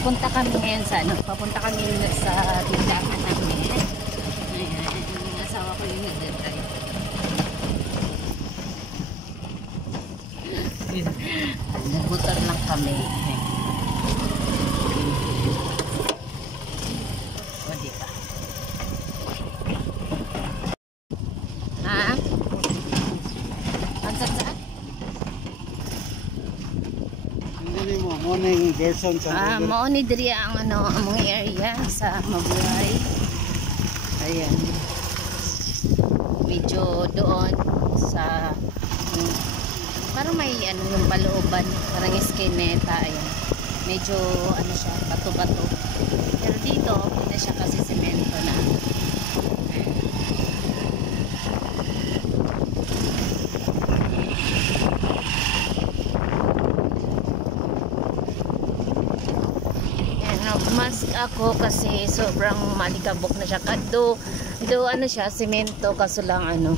Punta kami ngayon sa ano, papunta kami sa tindahan namin. Ayan, yung asawa ko yung nag-drive. Nagutan lang kami. O, diba? Ha? Ang saan? Hindi mo, morning Gerson sa mauni diri ang ano, among area sa Mabuhay. Ayan. Medyo doon sa parang may ano yung palooban, parang iskineta, ayan. Medyo ano siya, bato-bato. Pero dito, hindi siya kasi semento na. Mas ako kasi sobrang malikabok na siya. Do ano siya, semento, kaso lang ano,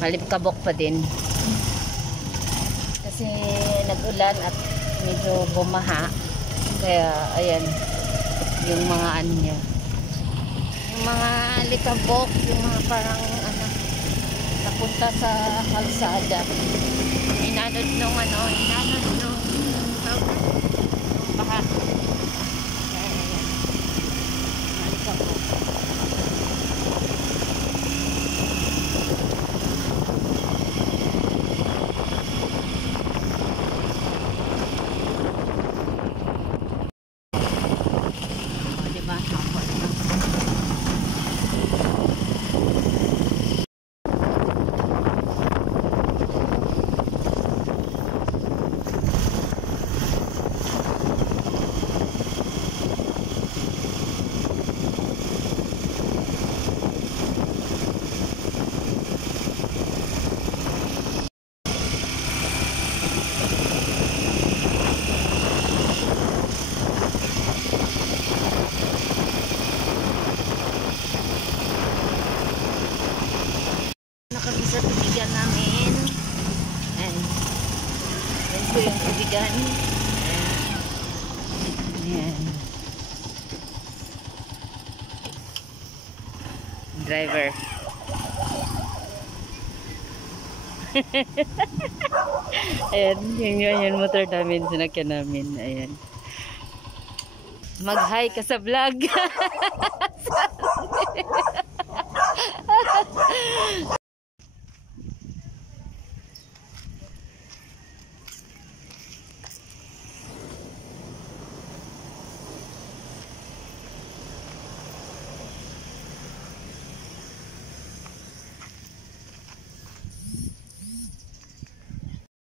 malikabok pa din. Kasi nag-ulan at medyo bumaha. Kaya ayan, yung mga ano niya. Yung mga likabok, yung mga parang ano, napunta sa kalsada. Inanod nung baha. Kami sa tubigan namin. Ayan po yung tubigan. Ayan. Driver. Ayan, yung motor namin, sinakyan namin. Ayan. Mag-hi ka sa vlog.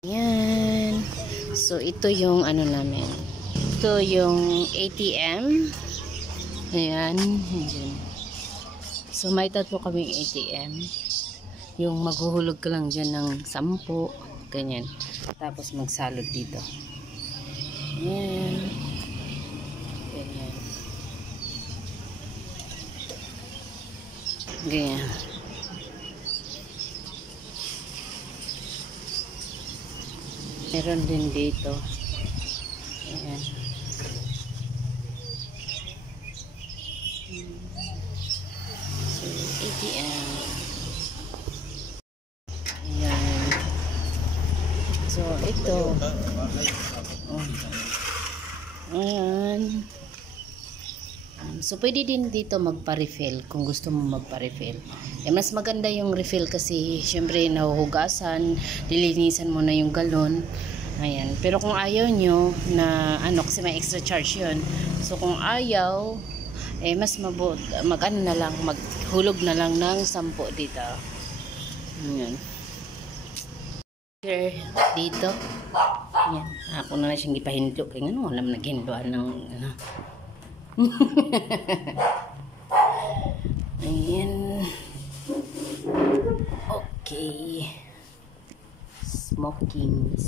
Yan. So, ito yung ano namin. Ito yung ATM. Ayan. Ayan. So, may tatlo kaming ATM. Yung maghuhulog ka lang dyan ng 10. Ganyan. Tapos, magsalod dito. Ayan. Ganyan. Ganyan. Meron din dito. Ayan. So, ATM. Ayan. So, ito. Oh. Ayan. So, pwede din dito magpa-refill kung gusto mo magpa-refill. Eh, mas maganda yung refill kasi syempre nahuhugasan, lilinisan mo na yung galon. Ayan. Pero kung ayaw nyo na ano, kasi may extra charge yun. So, kung ayaw, eh, mas mag-ano na lang, maghulog na lang ng 10 dito. Ayan. Here, dito. Ayan. Ako na lang siyang ipahindlo. Kaya nga, alam na gindoan ng ano. Ayan. Okay. Smoking.